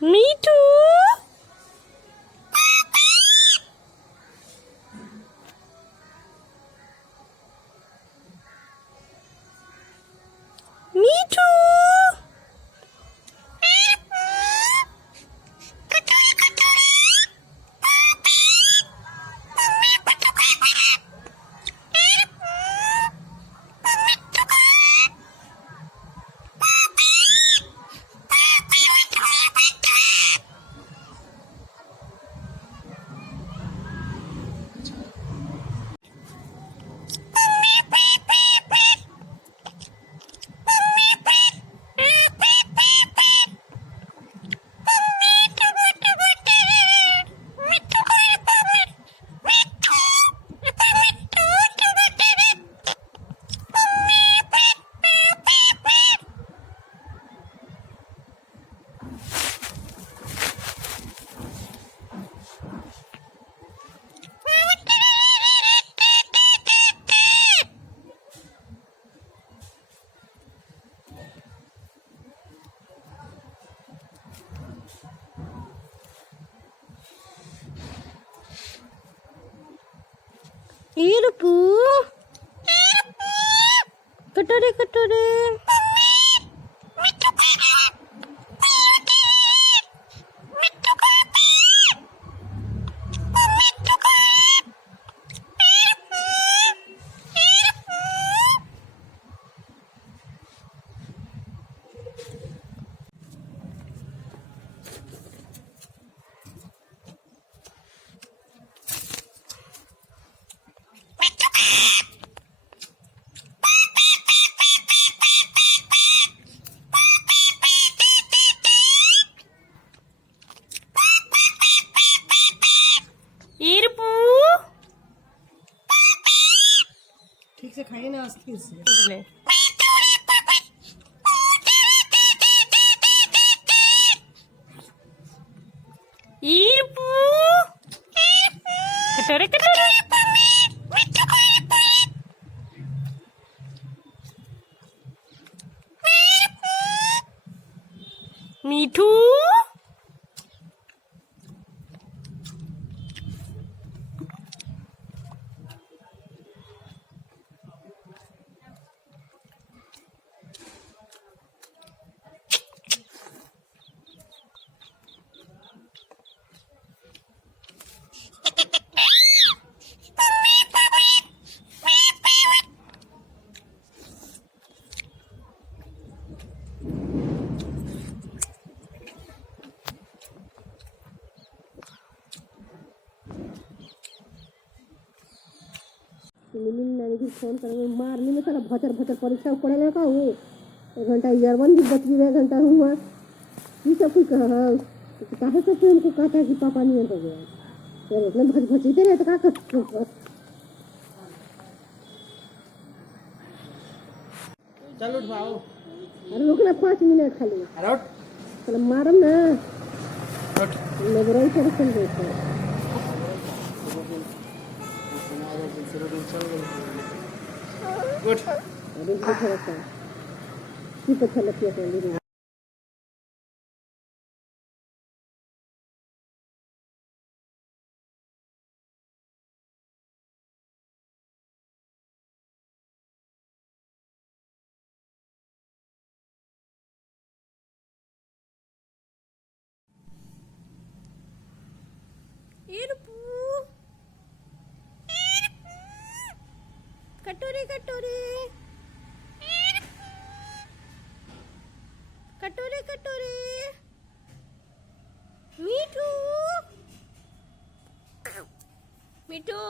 मिठू मिठू इरुपू कटोरे कटोरे ठीक से खाइए ना अस्थिर से कटोरे कटोरे मिठू फिर फोन करेंगे मारने में सारा भचर भचर परीक्षा पढ़ेगा का वो 1 घंटा इयरवन भी बच गया 1 घंटा हुआ ये सब कुछ कहा काहे सब हमको कहता है कि पापा नहीं हो गया यार इतने भच भचीते रहे तो क्या कर चलो उठाओ अरे रुकना 5 मिनट खाली अरे उठ चलो मारम ना उठ लोग रही चल चल गए उठ अरे थोड़ा सा ठीक अच्छा लगती है कटोरे कटोरे कटोरे कटोरे मिठू मिठू